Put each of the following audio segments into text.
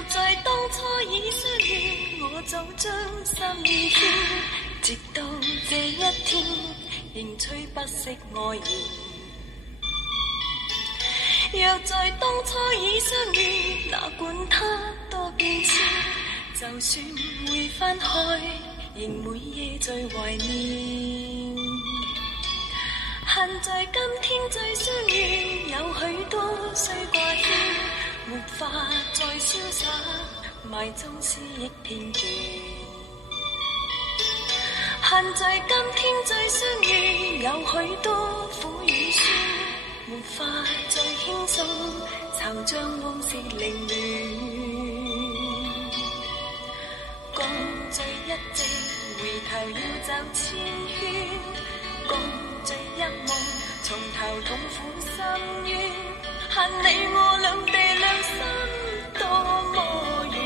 若在當初已相戀，我早將心意牽，直到這一天，仍吹不熄愛言。若在當初已相戀，哪管它多變遷，就算會分開，仍每夜最懷念。恨在今天再相遇，有許多須掛牽，沒法再瀟灑，埋葬思憶片段。恨在今天再相遇，有許多苦與酸，沒法再輕鬆，惆悵往事凌亂。共聚一夕，回頭要走千圈，共聚一夢，從頭痛苦深淵。恨你我兩地兩心多麼遠，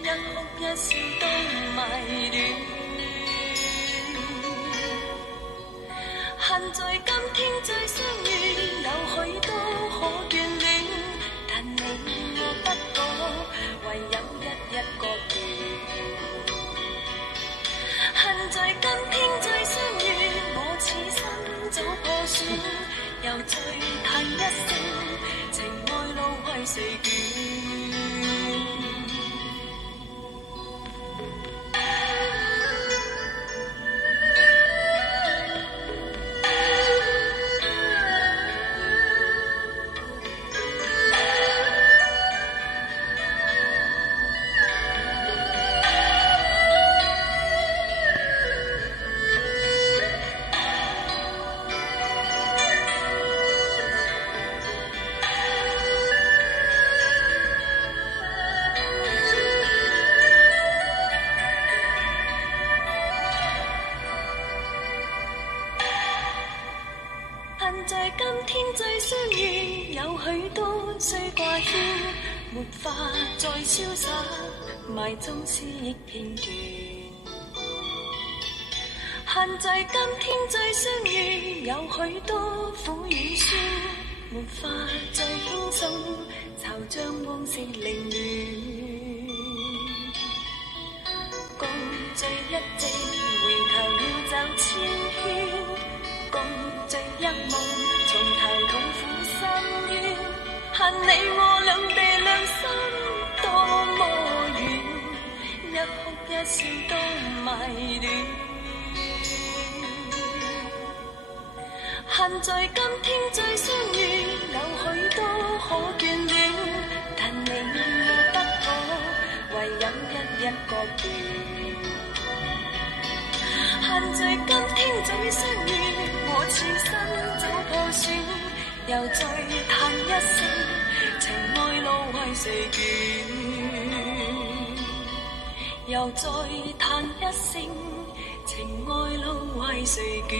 一哭一笑都迷戀。恨在今天再相遇，有許多可眷戀，但你我不過唯有一個緣。恨在今天再相遇，我此生早破損，又再嘆一聲，情愛路為誰捲？恨在今天再相遇，有許多須掛牽，沒法再瀟灑，埋葬思憶片段。恨在今天再相遇，有許多苦與酸，沒法再輕鬆，惆悵往事凌亂。共聚一夕，回頭要走千圈，共聚一夢，從頭痛苦深淵。恨你我兩地兩心多麼遠，一哭一笑都迷戀。恨在今天再相遇，有許多可眷戀，但你我不可，唯有一個緣。恨在今天再相遇，我此生早破損，又再嘆一聲，情愛路為誰捲？又再嘆一聲，情愛路為誰捲？